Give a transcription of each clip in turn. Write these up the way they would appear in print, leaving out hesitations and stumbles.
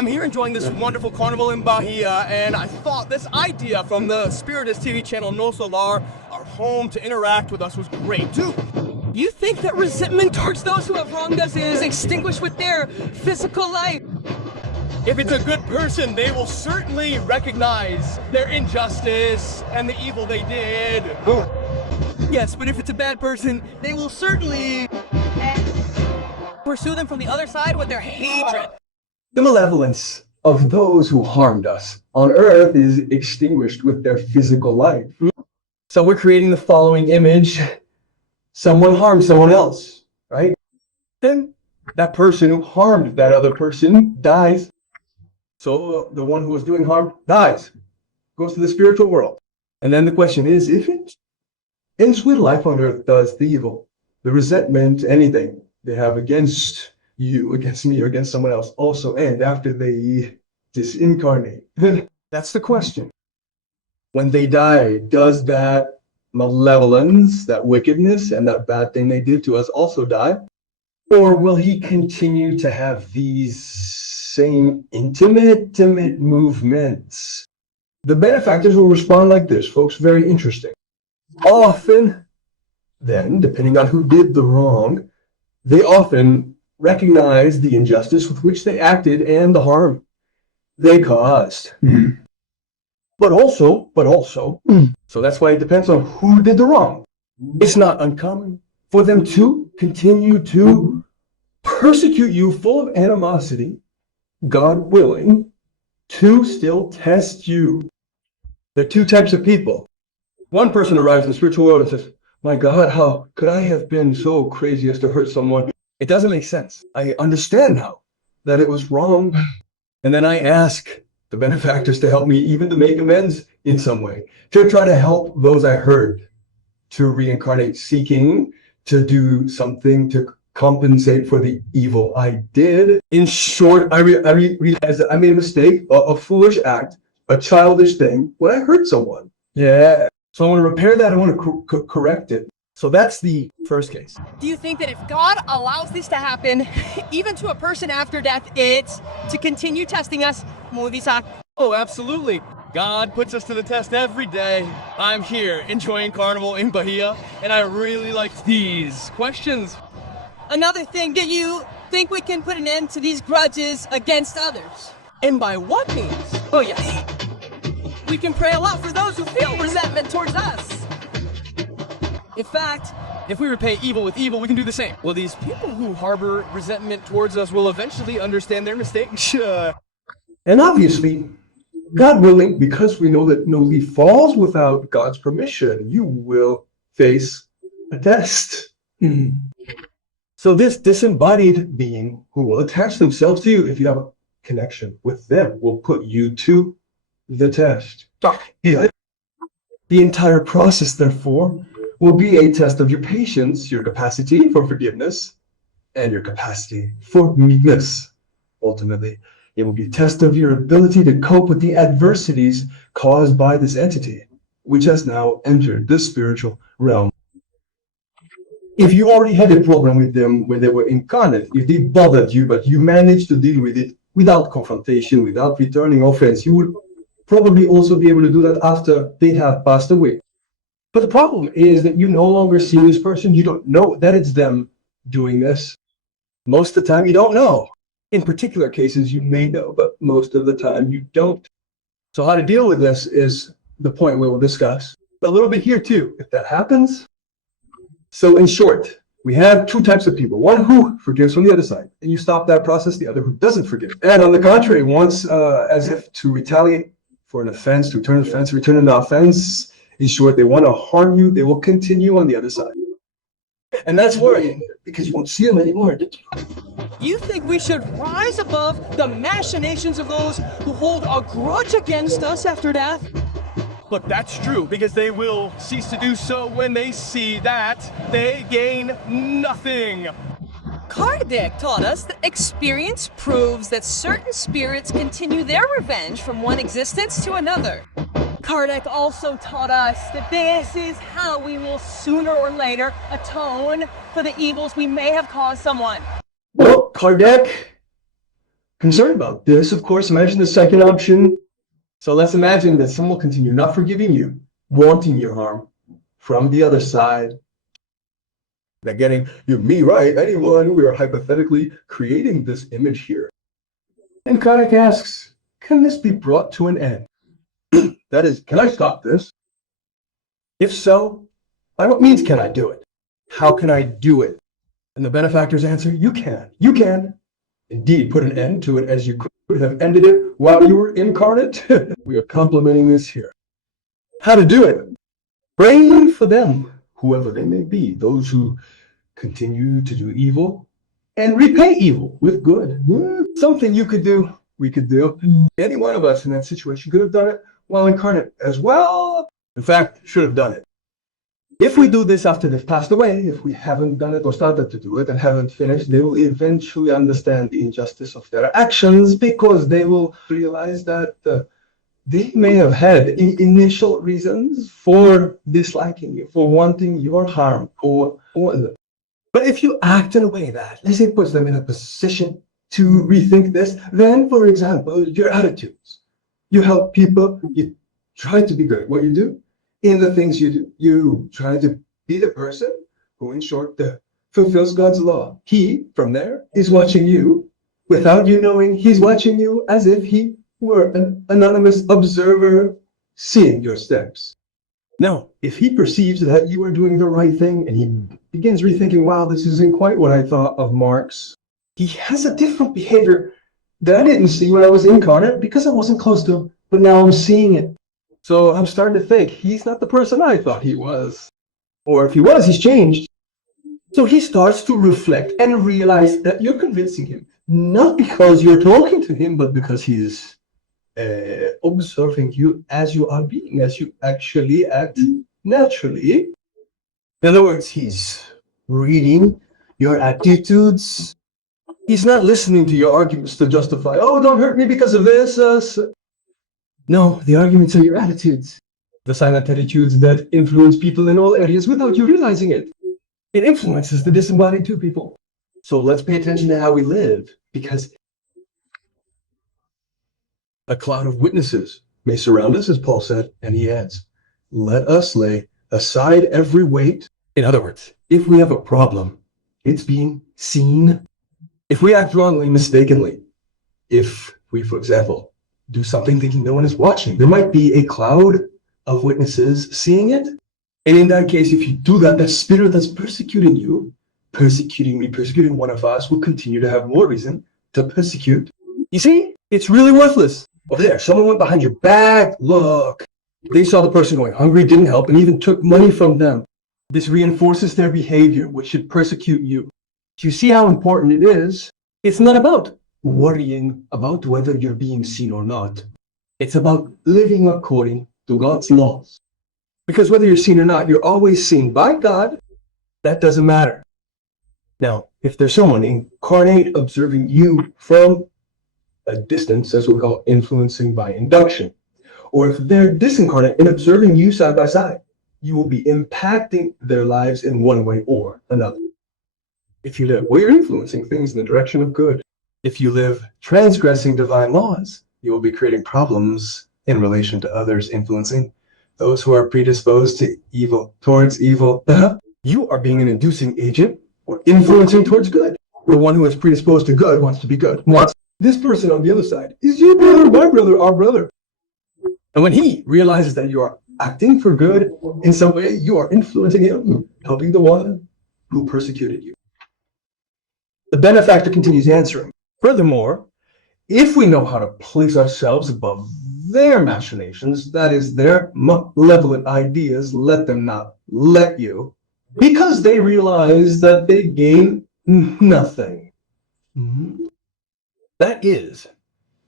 I'm here enjoying this wonderful carnival in Bahia, and I thought this idea from the Espíritos TV channel No Solar, our home to interact with us, was great too. You think that resentment towards those who have wronged us is extinguished with their physical life? If it's a good person, they will certainly recognize their injustice and the evil they did. Yes, but if it's a bad person, they will certainly pursue them from the other side with their hatred. The malevolence of those who harmed us on earth is extinguished with their physical life. So we're creating the following image. Someone harmed someone else, right? Then that person who harmed that other person dies. So the one who was doing harm dies, goes to the spiritual world. And then the question is, if it ends with life on earth does the evil, the resentment, anything they have against you, against me, or against someone else also end after they disincarnate? That's the question. When they die, does that malevolence, that wickedness, and that bad thing they did to us also die? Or will he continue to have these same intimate movements? The benefactors will respond like this, folks, very interesting. Often, then, depending on who did the wrong, they often recognize the injustice with which they acted and the harm they caused. But also, so that's why it depends on who did the wrong. It's not uncommon for them to continue to persecute you full of animosity, God willing, to still test you. There are two types of people. One person arrives in the spiritual world and says, my God, how could I have been so crazy as to hurt someone? It doesn't make sense. I understand now that it was wrong. And then I ask the benefactors to help me, even to make amends in some way, to try to help those I hurt to reincarnate, seeking to do something to compensate for the evil I did. In short, I realized that I made a mistake, a foolish act, a childish thing when I hurt someone. Yeah. So I want to repair that. I want to correct it. So that's the first case. Do you think that if God allows this to happen, even to a person after death, it's to continue testing us? Oh, absolutely. God puts us to the test every day. I'm here enjoying Carnival in Bahia, and I really like these questions. Another thing, do you think we can put an end to these grudges against others? And by what means? Oh, yes. We can pray a lot for those who feel resentment towards us. In fact, if we repay evil with evil, we can do the same. Well, these people who harbor resentment towards us will eventually understand their mistakes. And obviously, God willing, because we know that no leaf falls without God's permission, you will face a test. So this disembodied being who will attach themselves to you, if you have a connection with them, will put you to the test. The entire process, therefore, will be a test of your patience, your capacity for forgiveness, and your capacity for meekness. Ultimately, it will be a test of your ability to cope with the adversities caused by this entity, which has now entered the spiritual realm. If you already had a problem with them when they were incarnate, if they bothered you, but you managed to deal with it without confrontation, without returning offense, you would probably also be able to do that after they have passed away. But the problem is that you no longer see this person. You don't know that it's them doing this. Most of the time, you don't know. In particular cases, you may know, but most of the time, you don't. So how to deal with this is the point we will discuss a little bit here too, if that happens. So in short, we have two types of people. One who forgives from the other side, and you stop that process. The other who doesn't forgive. And on the contrary, wants as if to retaliate for an offense, to return an offense, return an offense. In short, they want to harm you. They will continue on the other side. And that's worrying, because you won't see them anymore. You think we should rise above the machinations of those who hold a grudge against us after death? But that's true, because they will cease to do so when they see that they gain nothing. Kardec taught us that experience proves that certain spirits continue their revenge from one existence to another. Kardec also taught us that this is how we will sooner or later atone for the evils we may have caused someone. Well, Kardec concerned about this, of course, imagine the second option. So let's imagine that someone will continue not forgiving you, wanting your harm from the other side. Now getting you, me, right, anyone, we are hypothetically creating this image here. And Kardec asks, can this be brought to an end? That is, can I stop this? If so, by what means can I do it? How can I do it? And the benefactors answer, you can. You can indeed put an end to it as you could have ended it while you were incarnate. We are complimenting this here. How to do it? Pray for them, whoever they may be, those who continue to do evil, and repay evil with good. Something you could do, we could do. Any one of us in that situation could have done it while incarnate as well. In fact, should have done it. If we do this after they've passed away, if we haven't done it or started to do it and haven't finished, they will eventually understand the injustice of their actions, because they will realize that they may have had initial reasons for disliking you, for wanting your harm, but if you act in a way that, let's say, puts them in a position to rethink this, then, for example, your attitudes. You help people, you try to be good at what you do. In the things you do, you try to be the person who, in short, fulfills God's law. He, from there, is watching you without you knowing. He's watching you as if he were an anonymous observer seeing your steps. Now, if he perceives that you are doing the right thing and he begins rethinking, wow, this isn't quite what I thought of Marx, he has a different behavior that I didn't see when I was incarnate because I wasn't close to him, but now I'm seeing it. So I'm starting to think he's not the person I thought he was. Or if he was, he's changed. So he starts to reflect and realize that you're convincing him, not because you're talking to him, but because he's observing you as you are being, as you actually act naturally. In other words, he's reading your attitudes. He's not listening to your arguments to justify, oh, don't hurt me because of this. No, the arguments are your attitudes. The silent attitudes that influence people in all areas without you realizing it. It influences the disembodied too, people. So let's pay attention to how we live, because a cloud of witnesses may surround us, as Paul said, and he adds, let us lay aside every weight. In other words, if we have a problem, it's being seen. If we act wrongly, mistakenly, if we, for example, do something thinking no one is watching, there might be a cloud of witnesses seeing it. And in that case, if you do that, that spirit that's persecuting you, persecuting me, persecuting one of us, will continue to have more reason to persecute. You see, it's really worthless. Over there, someone went behind your back. Look, they saw the person going hungry, didn't help, and even took money from them. This reinforces their behavior, which should persecute you. Do you see how important it is? It's not about worrying about whether you're being seen or not. It's about living according to God's laws. Because whether you're seen or not, you're always seen by God. That doesn't matter. Now, if there's someone incarnate observing you from a distance, as we call influencing by induction, or if they're disincarnate and observing you side by side, you will be impacting their lives in one way or another. If you live, well, you're influencing things in the direction of good. If you live transgressing divine laws, you will be creating problems in relation to others, influencing those who are predisposed to evil, towards evil. You are being an inducing agent or influencing towards good. The one who is predisposed to good wants to be good. This person on the other side is your brother, my brother, our brother. And when he realizes that you are acting for good in some way, you are influencing him, helping the one who persecuted you. The benefactor continues answering. Furthermore, if we know how to place ourselves above their machinations, that is, their malevolent ideas, let them not let you, because they realize that they gain nothing. That is,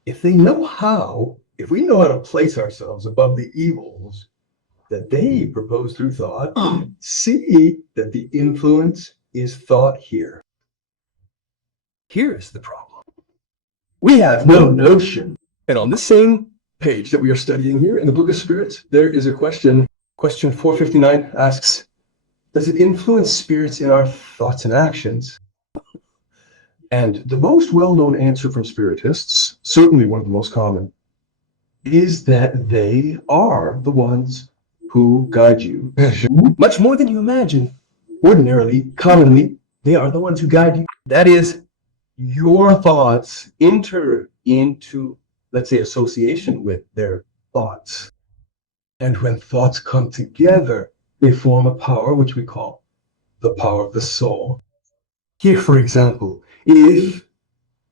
if we know how to place ourselves above the evils that they propose through thought, see that the influence is thought here. Here's the problem. We have no notion. And on this same page that we are studying here in the Book of Spirits, there is a question. Question 459 asks, does it influence spirits in our thoughts and actions? And the most well-known answer from Spiritists, certainly one of the most common, is that they are the ones who guide you. Much more than you imagine. Ordinarily, commonly, they are the ones who guide you. That is, your thoughts enter into, let's say, association with their thoughts. And when thoughts come together, they form a power which we call the power of the soul. Here, for example, if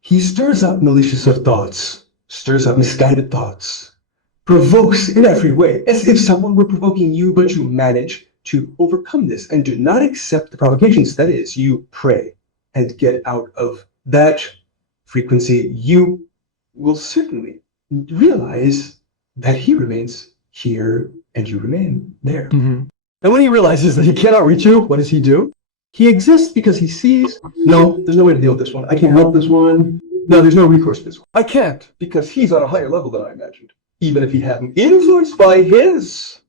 he stirs up malicious thoughts, stirs up misguided thoughts, provokes in every way, as if someone were provoking you, but you manage to overcome this and do not accept the provocations. That is, you pray and get out of that frequency, you will certainly realize that he remains here and you remain there. And when he realizes that he cannot reach you, what does he do? He exists because he sees, no, there's no way to deal with this one. I can't help this one. No, there's no recourse to this one. I can't, because he's on a higher level than I imagined. Even if he hadn't, influenced by his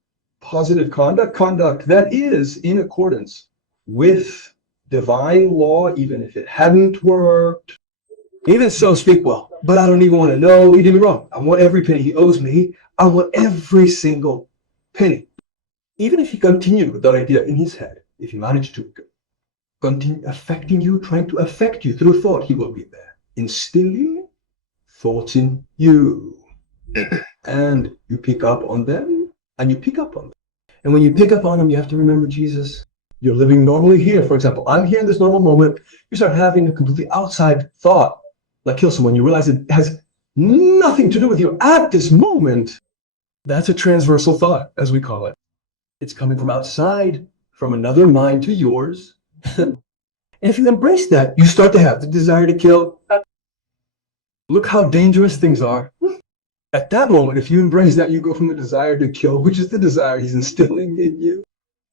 positive conduct that is in accordance with divine law, even if it hadn't worked. Even so, speak well, but I don't even want to know. He did me wrong. I want every penny he owes me. I want every single penny. Even if he continued with that idea in his head, if he managed to continue affecting you, trying to affect you through thought, he will be there, instilling thoughts in you. And you pick up on them, and you pick up on them. And when you pick up on them, you have to remember Jesus. You're living normally here. For example, I'm here in this normal moment. You start having a completely outside thought, like kill someone. You realize it has nothing to do with you at this moment. That's a transversal thought, as we call it. It's coming from outside, from another mind to yours. And if you embrace that, you start to have the desire to kill. Look how dangerous things are. At that moment, if you embrace that, you go from the desire to kill, which is the desire he's instilling in you.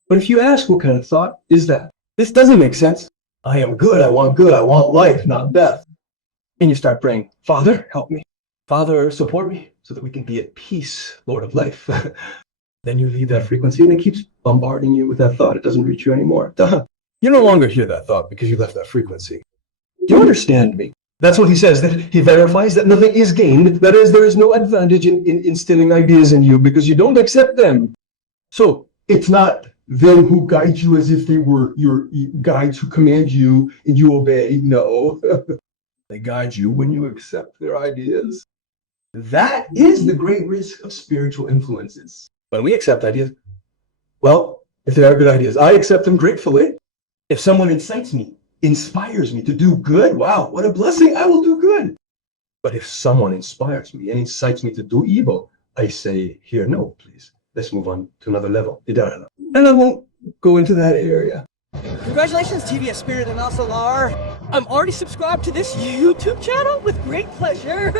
But if you ask, what kind of thought is that? This doesn't make sense. I am good, I want life, not death. And you start praying, Father, help me. Father, support me so that we can be at peace, Lord of life. Then you leave that frequency and it keeps bombarding you with that thought. It doesn't reach you anymore. You no longer hear that thought because you left that frequency. Do you understand me? That's what he says, that he verifies that nothing is gained. That is, there is no advantage in instilling ideas in you because you don't accept them. So it's not them who guide you as if they were your guides who command you and you obey. No, they guide you when you accept their ideas. That is the great risk of spiritual influences. When we accept ideas, well, if they are good ideas, I accept them gratefully. If someone incites me, inspires me to do good, wow, what a blessing, I will do good. But if someone inspires me and incites me to do evil, I say, here, no, please, let's move on to another level. And I won't go into that area. Congratulations, TV Spirit and Solar. I'm already subscribed to this YouTube channel with great pleasure.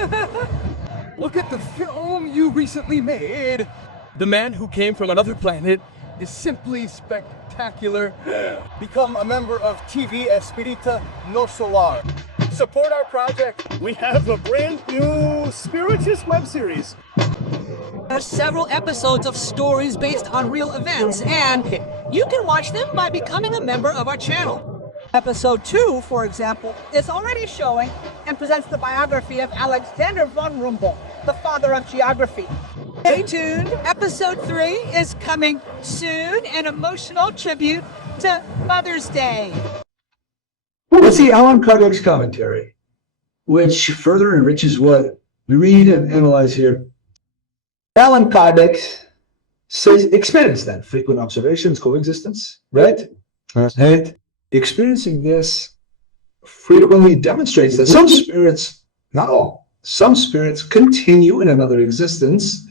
Look at the film you recently made. The man who came from another planet is simply spectacular. Become a member of TV Espíritos no Solar. Support our project. We have a brand new Spiritus web series. There's several episodes of stories based on real events, and you can watch them by becoming a member of our channel. Episode 2, for example, is already showing and presents the biography of Alexander von Humboldt, the father of geography. Stay tuned. Episode 3 is coming soon, an emotional tribute to Mother's Day. Let's see Allan Kardec's commentary, which further enriches what we read and analyze here. Allan Kardec says, experience that frequent observations, coexistence, right? Right. Experiencing this frequently demonstrates that some spirits, not all, some spirits continue in another existence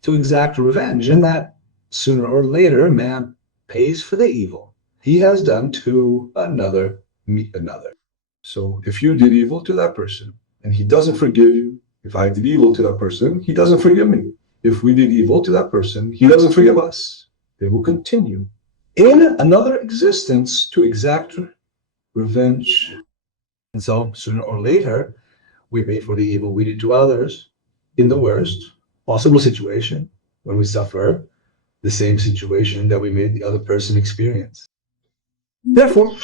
to exact revenge, and that sooner or later man pays for the evil he has done to another. So if you did evil to that person and he doesn't forgive you, if I did evil to that person, he doesn't forgive me. If we did evil to that person, he doesn't forgive us. They will continue in another existence to exact revenge. And so sooner or later, we pay for the evil we did to others in the worst possible situation when we suffer the same situation that we made the other person experience. Therefore,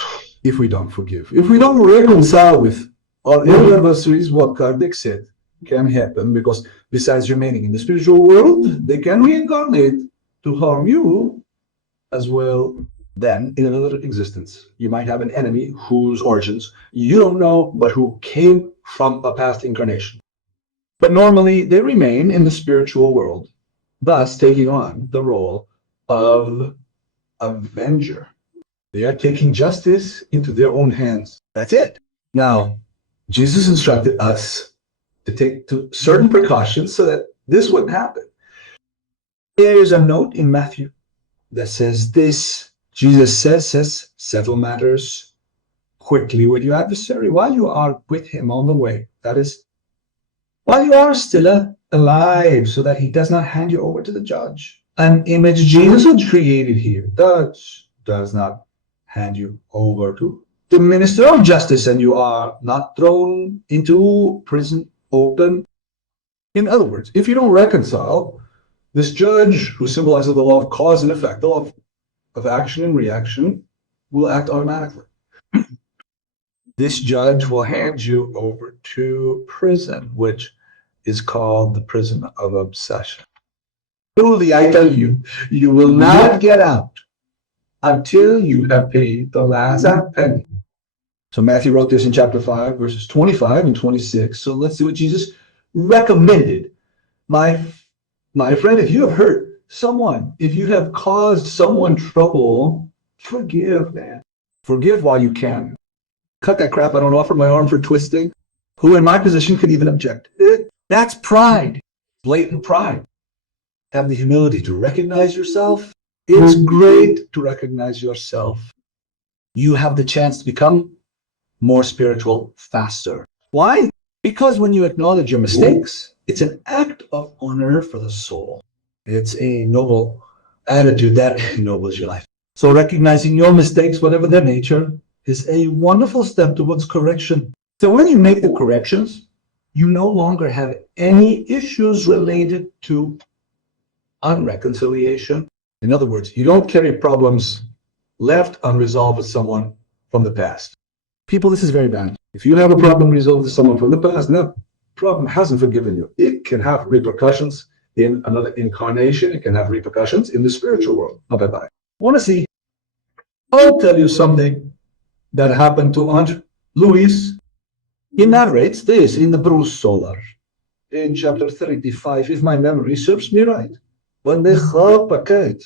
if we don't forgive, if we don't reconcile with On other adversaries, what Kardec said can happen, because besides remaining in the spiritual world, they can reincarnate to harm you as well. Then, in another existence, you might have an enemy whose origins you don't know, but who came from a past incarnation. But normally, they remain in the spiritual world, thus taking on the role of avenger. They are taking justice into their own hands. That's it. Now, Jesus instructed us to take certain precautions so that this wouldn't happen. There's a note in Matthew that says this. Jesus says, settle matters quickly with your adversary while you are with him on the way. That is, while you are still alive, so that he does not hand you over to the judge. An image Jesus had created here does not hand you over to the minister of justice, and you are not thrown into prison open. In other words, if you don't reconcile, this judge, who symbolizes the law of cause and effect, the law of action and reaction, will act automatically. This judge will hand you over to prison, which is called the prison of obsession. Truly, I tell you, you will not get out until you have paid the last penny. So Matthew wrote this in chapter 5, verses 25 and 26. So let's see what Jesus recommended. My friend, if you have hurt someone, if you have caused someone trouble, forgive, man. Forgive while you can. Cut that crap. I don't offer my arm for twisting. Who in my position could even object? That's pride. Blatant pride. Have the humility to recognize yourself. It's great to recognize yourself. You have the chance to become more spiritual faster. Why? Because when you acknowledge your mistakes, it's an act of honor for the soul. It's a noble attitude that ennobles your life. So recognizing your mistakes, whatever their nature, is a wonderful step towards correction. So when you make the corrections, you no longer have any issues related to unreconciliation. In other words, you don't carry problems left unresolved with someone from the past. People, this is very bad. If you have a problem resolved with someone from the past, and that problem hasn't forgiven you, it can have repercussions in another incarnation. It can have repercussions in the spiritual world. Bye-bye. Want to see? I'll tell you something that happened to Aunt Louise. He narrates this in the Bruce Solar, in chapter 35, if my memory serves me right. When the Paket,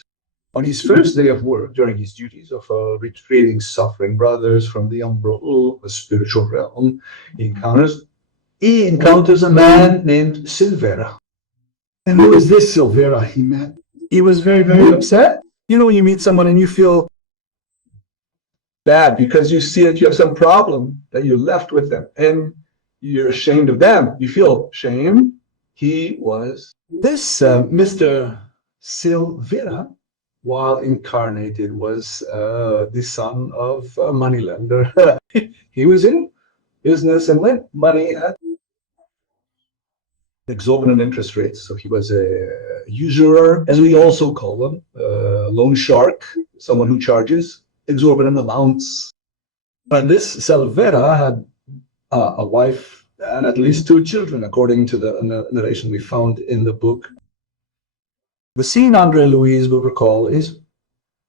on his first day of work during his duties of retrieving suffering brothers from the umbral, the spiritual realm, he encounters a man named Silvera. And who is this Silvera he met? He was very, very upset. You know, when you meet someone and you feel bad because you see that you have some problem that you left with them and you're ashamed of them. You feel shame. He was this Mr. Silvera, while incarnated, was the son of a moneylender. He was in business and lent money at exorbitant interest rates. So he was a usurer, as we also call them, loan shark, someone who charges exorbitant amounts. And this Silvera had a wife and at least 2 children, according to the narration we found in the book. The scene Andre Louise will recall is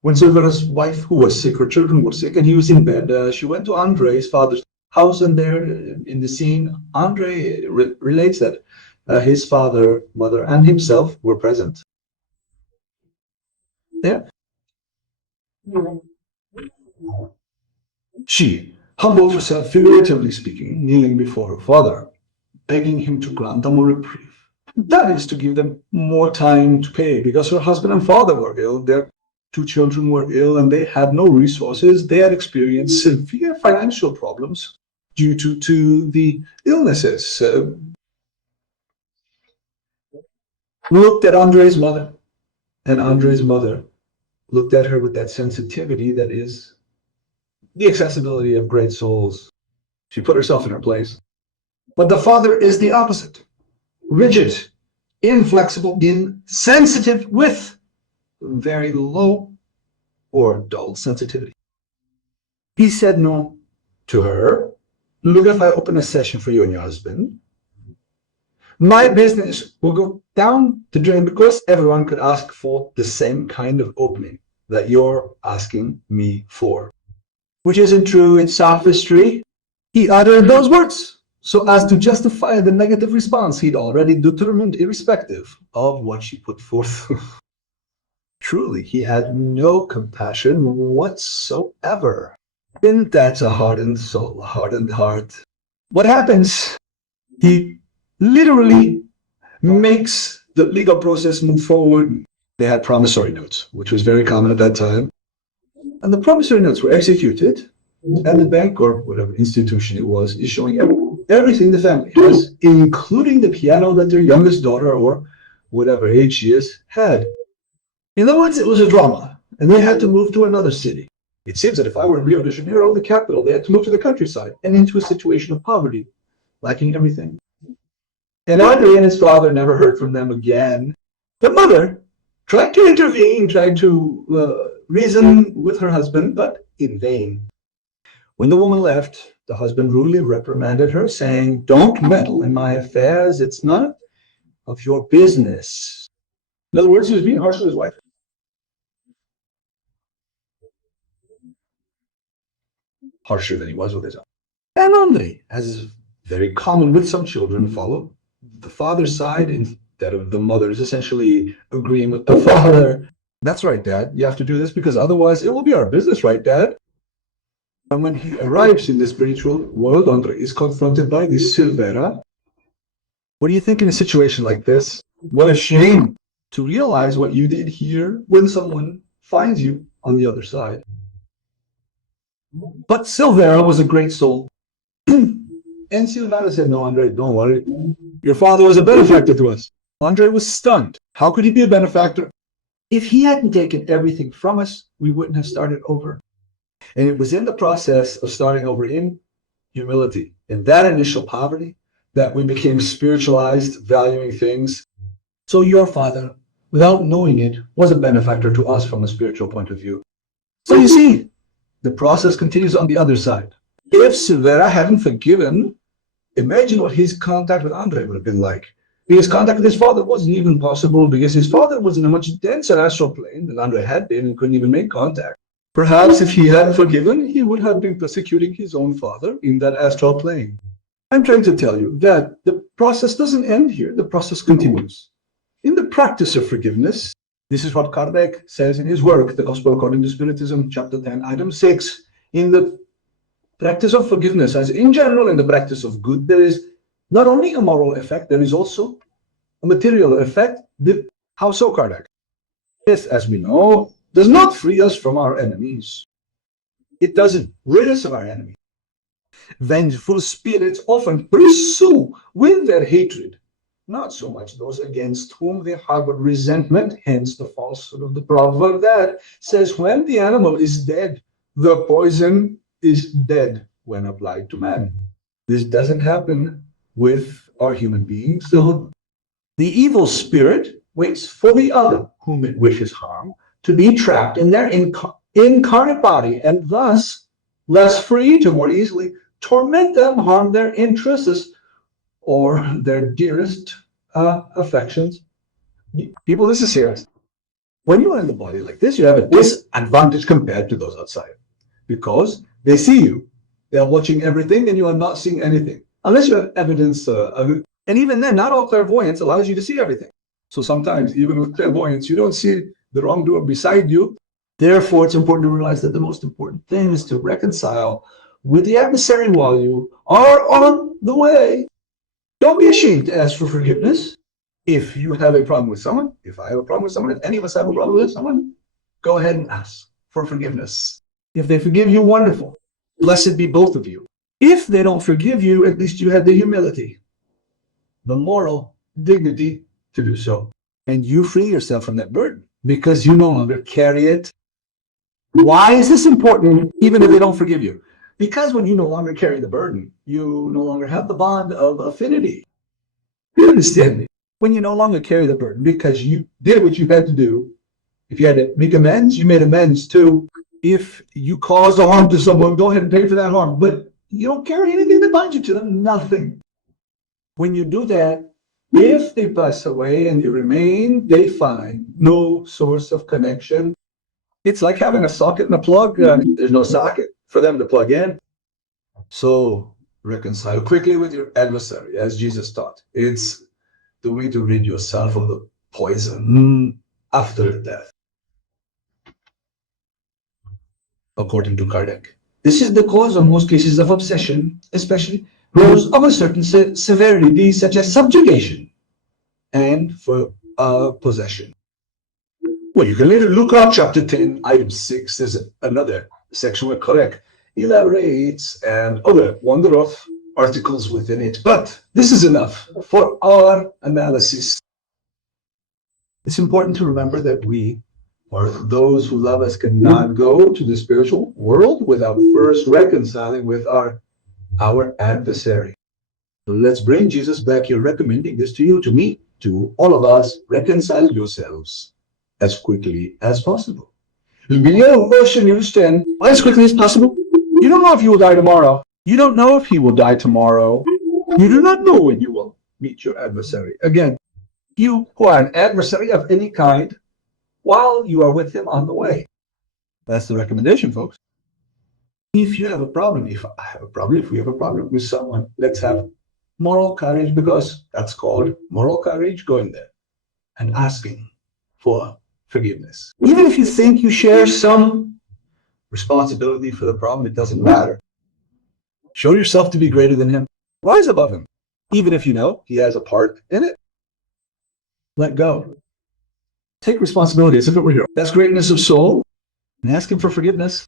when Silvera's wife, who was sick, her children were sick, and he was in bed. She went to Andre's father's house, and there in the scene, Andre relates that his father, mother, and himself were present. There. She humbled herself, figuratively speaking, kneeling before her father, begging him to grant them a reprieve. That is to give them more time to pay, because her husband and father were ill, their 2 children were ill, and they had no resources. They had experienced severe financial problems due to the illnesses. Looked at Andre's mother, and Andre's mother looked at her with that sensitivity that is the accessibility of great souls. She put herself in her place. But the father is the opposite. Rigid, inflexible, insensitive, with very low or dull sensitivity. He said no to her, look, if I open a session for you and your husband, my business will go down the drain because everyone could ask for the same kind of opening that you're asking me for. Which isn't true in sophistry. He uttered those words so as to justify the negative response he'd already determined, irrespective of what she put forth. Truly, he had no compassion whatsoever. And that's a hardened soul, a hardened heart. What happens? He literally makes the legal process move forward. They had promissory notes, which was very common at that time. And the promissory notes were executed, and the bank, or whatever institution it was, is showing everything the family has, including the piano that their youngest daughter, or whatever age she is, had. In other words, it was a drama, and they had to move to another city. It seems that if I were in Rio de Janeiro, the capital, they had to move to the countryside and into a situation of poverty, lacking everything. And Andre and his father never heard from them again. The mother tried to intervene, tried to reason with her husband, but in vain. When the woman left, the husband rudely reprimanded her, saying, "Don't meddle in my affairs. It's none of your business." In other words, he was being harsh with his wife. Harsher than he was with his own. And Andre, as is very common with some children, followed the father's side instead of the mother's, essentially agreeing with the father. "That's right, Dad. You have to do this because otherwise it will be our business, right, Dad?" And when he arrives in the spiritual world, Andre is confronted by this Silvera. What do you think in a situation like this? What a shame to realize what you did here when someone finds you on the other side. But Silvera was a great soul. And Silvera said, "No, Andre, don't worry. Your father was a benefactor to us." Andre was stunned. How could he be a benefactor? If he hadn't taken everything from us, we wouldn't have started over. And it was in the process of starting over in humility, in that initial poverty, that we became spiritualized, valuing things. So your father, without knowing it, was a benefactor to us from a spiritual point of view. So you see, the process continues on the other side. If Silvera hadn't forgiven, imagine what his contact with Andre would have been like. His contact with his father wasn't even possible because his father was in a much denser astral plane than Andre had been and couldn't even make contact. Perhaps if he hadn't forgiven, he would have been persecuting his own father in that astral plane. I'm trying to tell you that the process doesn't end here. The process continues. In the practice of forgiveness, this is what Kardec says in his work, The Gospel According to Spiritism, Chapter 10, Item 6. In the practice of forgiveness, as in general in the practice of good, there is not only a moral effect, there is also a material effect. How so, Kardec? This, as we know, does not free us from our enemies. It doesn't rid us of our enemies. Vengeful spirits often pursue with their hatred not so much those against whom they harbor resentment, hence the falsehood of the proverb that says, when the animal is dead, the poison is dead when applied to man. This doesn't happen with our human beings. So the evil spirit waits for the other whom it wishes harm to be trapped in their incarnate body, and thus less free to more easily torment them, harm their interests, or their dearest affections. People, this is serious. When you are in the body like this, you have a disadvantage compared to those outside, because they see you. They are watching everything, and you are not seeing anything, unless you have evidence of it. And even then, not all clairvoyance allows you to see everything. So sometimes, even with clairvoyance, you don't see the wrongdoer beside you. Therefore, it's important to realize that the most important thing is to reconcile with the adversary while you are on the way. Don't be ashamed to ask for forgiveness. If you have a problem with someone, if I have a problem with someone, if any of us have a problem with someone, go ahead and ask for forgiveness. If they forgive you, wonderful. Blessed be both of you. If they don't forgive you, at least you have the humility, the moral dignity to do so. And you free yourself from that burden because you no longer carry it. Why is this important, even if they don't forgive you? Because when you no longer carry the burden, you no longer have the bond of affinity. You understand me? When you no longer carry the burden because you did what you had to do, if you had to make amends, you made amends too. If you caused a harm to someone, go ahead and pay for that harm. But You don't carry anything that binds you to them, nothing. When you do that, if they pass away and you remain, they find no source of connection. It's like having a socket and a plug. There's no socket for them to plug in. So reconcile quickly with your adversary, as Jesus taught. It's the way to rid yourself of the poison after death. According to Kardec, this is the cause of most cases of obsession, especially those of a certain severity, such as subjugation and for possession. Well, you can later look up chapter 10, item 6. There's another section where Kardec elaborates and other wondrous articles within it. But this is enough for our analysis. It's important to remember that we, or those who love us, cannot go to the spiritual world without first reconciling with our adversary. So let's bring Jesus back here, recommending this to you, to me, to all of us. Reconcile yourselves as quickly as possible. As quickly as possible. You don't know if you will die tomorrow. You don't know if he will die tomorrow. You do not know when you will meet your adversary. Again, you who are an adversary of any kind, while you are with him on the way. That's the recommendation, folks. If you have a problem, if I have a problem, if we have a problem with someone, let's have moral courage, because that's called moral courage, going there and asking for forgiveness. Even if you think you share some responsibility for the problem, it doesn't matter. Show yourself to be greater than him. Rise above him. Even if you know he has a part in it, let go. Take responsibility as if it were your own. That's greatness of soul, and ask him for forgiveness.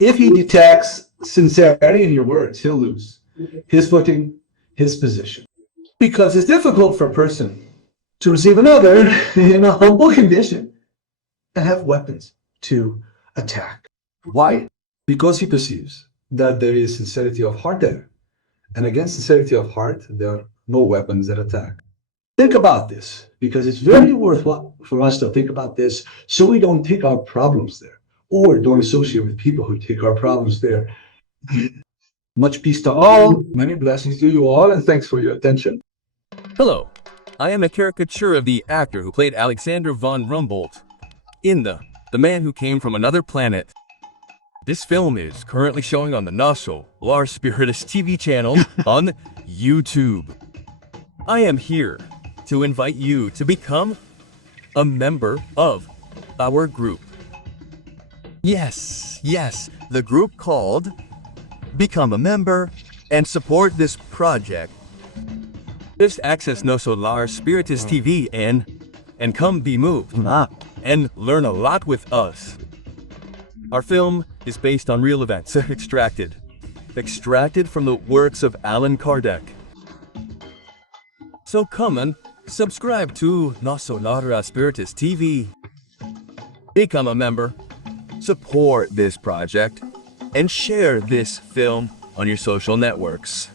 If he detects sincerity in your words, he'll lose his footing, his position. Because it's difficult for a person to receive another in a humble condition and have weapons to attack. Why? Because he perceives that there is sincerity of heart there. And against sincerity of heart, there are no weapons that attack. Think about this, because it's very worthwhile for us to think about this, so we don't take our problems there, or don't associate with people who take our problems there. Much peace to all, many blessings to you all, and thanks for your attention. Hello, I am a caricature of the actor who played Alexander von Humboldt in The Man Who Came from Another Planet. This film is currently showing on the Naso Lar Spiritus TV channel on YouTube. I am here to invite you to become a member of our group. Yes, the group called Become a Member and Support This Project. Just access Noso Lar Spiritus TV and come be moved and learn a lot with us. Our film is based on real events extracted from the works of Allan Kardec. So come and subscribe to Noso Lar Spiritus TV. Become a member, support this project, and share this film on your social networks.